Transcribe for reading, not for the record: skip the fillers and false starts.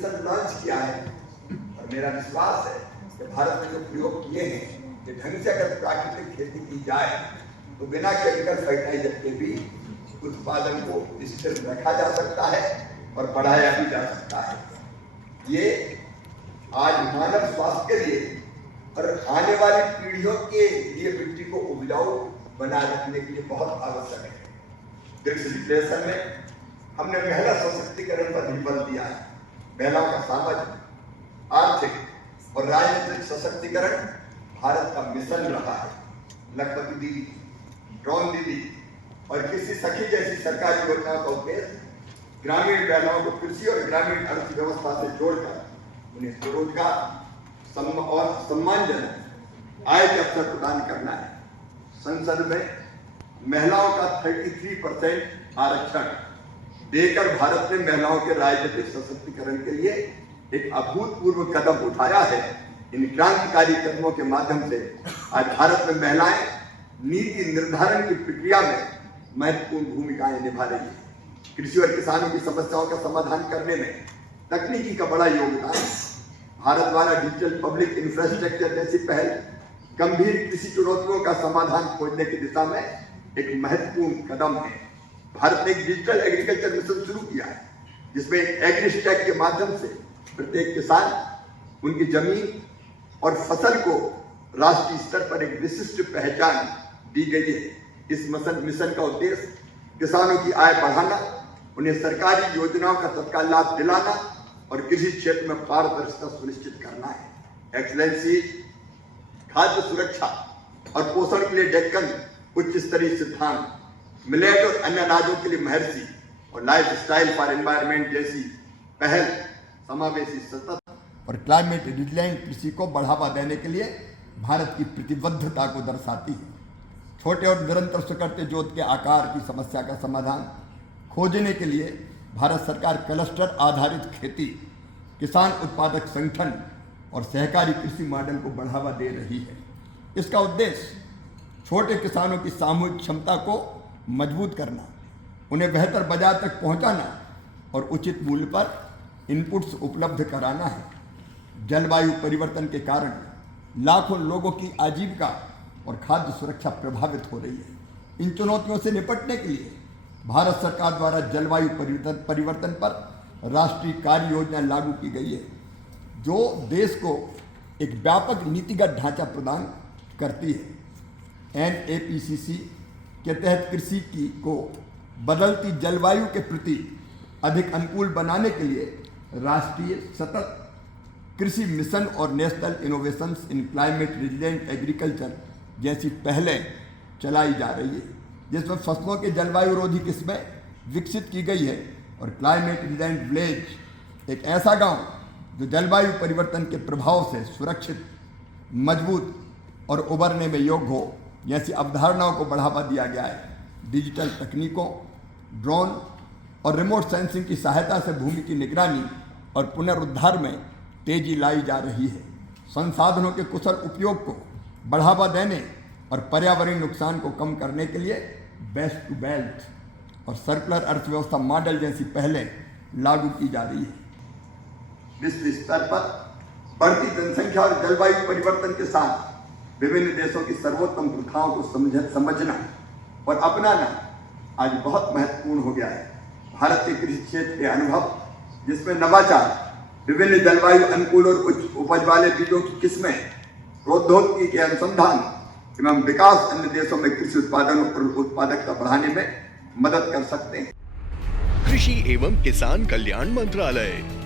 Mission launch किया है और मेरा विश्वास है कि भारत में जो प्रयोग किए हैं कि ढंग से अगर प्राकृतिक खेती की जाए तो बिना केमिकल फर्टिलाइजर के भी उत्पादन को स्थिर रखा जा सकता है और बढ़ाया भी जा सकता है। ये आज मानव स्वास्थ्य के लिए और आने वाली पीढ़ियों के लिए मिट्टी को उपजाऊ बनाए रखने के लिए बहुत आवश्यक है। ब्रिक्स डिक्लेरेशन में हमने महिला सशक्तिकरण पर भी बल दिया है। महिलाओं का सामाजिक, आर्थिक और राजनीतिक सशक्तिकरण भारत का मिशन रहा है। लखपति दीदी, ड्रोन दीदी और किसी सखी जैसी सरकारी योजनाओं का उद्देश्य ग्रामीण महिलाओं को कृषि और ग्रामीण अर्थव्यवस्था से जोड़कर उन्हें स्वरोजगार और सम्मानजनक आय के अवसर प्रदान करना है। संसद में महिलाओं का 33% आरक्षण देकर भारत ने महिलाओं के राजनीतिक सशक्तिकरण के लिए एक अभूतपूर्व कदम उठाया है। इन क्रांतिकारी कदमों के माध्यम से आज भारत में महिलाएं नीति निर्धारण की प्रक्रिया में महत्वपूर्ण भूमिकाएं निभा रही है। कृषि और किसानों की समस्याओं का समाधान करने में तकनीकी का बड़ा योगदान है। भारत द्वारा डिजिटल पब्लिक इंफ्रास्ट्रक्चर जैसी पहल गंभीर कृषि चुनौतियों का समाधान खोजने की दिशा में एक महत्वपूर्ण कदम है। भारत ने एक डिजिटल एग्रीकल्चर मिशन शुरू किया है जिसमें एग्रीस्टैक के माध्यम से प्रत्येक किसान उनकी जमीन और फसल को राष्ट्रीय स्तर पर एक विशिष्ट पहचान दी गई है। इस मिशन का उद्देश्य किसानों की आय बढ़ाना, उन्हें सरकारी योजनाओं का तत्काल लाभ दिलाना और कृषि क्षेत्र में पारदर्शिता सुनिश्चित करना है। एक्सलेंसी, खाद्य सुरक्षा और पोषण के लिए डेक्कन उच्च स्तरीय सिद्धांत, मिलेट और अन्य अनाजों के लिए महर्षि और लाइफ स्टाइल फॉर एनवायरनमेंट जैसी पहल समावेशी, सतत और क्लाइमेट रिजिलेंट कृषि को बढ़ावा देने के लिए भारत की प्रतिबद्धता को दर्शाती है। छोटे और निरंतर सुकड़ते जोत के आकार की समस्या का समाधान खोजने के लिए भारत सरकार क्लस्टर आधारित खेती, किसान उत्पादक संगठन और सहकारी कृषि मॉडल को बढ़ावा दे रही है। इसका उद्देश्य छोटे किसानों की सामूहिक क्षमता को मजबूत करना, उन्हें बेहतर बाजार तक पहुंचाना और उचित मूल्य पर इनपुट्स उपलब्ध कराना है। जलवायु परिवर्तन के कारण लाखों लोगों की आजीविका और खाद्य सुरक्षा प्रभावित हो रही है। इन चुनौतियों से निपटने के लिए भारत सरकार द्वारा जलवायु परिवर्तन पर राष्ट्रीय कार्य योजना लागू की गई है जो देश को एक व्यापक नीतिगत ढांचा प्रदान करती है। NAPCC के तहत कृषि को बदलती जलवायु के प्रति अधिक अनुकूल बनाने के लिए राष्ट्रीय सतत कृषि मिशन और नेशनल इनोवेशंस इन क्लाइमेट रिजिलेंट एग्रीकल्चर जैसी पहलें चलाई जा रही है, जिसमें फसलों के जलवायु रोधी किस्में विकसित की गई है और क्लाइमेट रिजिलेंट विलेज एक ऐसा गांव जो जलवायु परिवर्तन के प्रभाव से सुरक्षित, मजबूत और उबरने में योग्य हो जैसी अवधारणाओं को बढ़ावा दिया गया है। डिजिटल तकनीकों, ड्रोन और रिमोट सेंसिंग की सहायता से भूमि की निगरानी और पुनरुद्धार में तेजी लाई जा रही है। संसाधनों के कुशल उपयोग को बढ़ावा देने और पर्यावरणीय नुकसान को कम करने के लिए बेस्ट टू वेल्थ और सर्कुलर अर्थव्यवस्था मॉडल जैसी पहलें लागू की जा रही है। विश्व स्तर पर बढ़ती जनसंख्या और जलवायु परिवर्तन के साथ विभिन्न देशों की सर्वोत्तम प्रथाओं को समझना और अपनाना आज बहुत महत्वपूर्ण हो गया है। भारत के कृषि क्षेत्र के अनुभव, जिसमें नवाचार, विभिन्न जलवायु अनुकूल और उच्च उपज वाले बीजों की किस्में, प्रौद्योगिकी के अनुसंधान एवं विकास अन्य देशों में कृषि उत्पादन और उत्पादकता बढ़ाने में मदद कर सकते हैं। कृषि एवं किसान कल्याण मंत्रालय।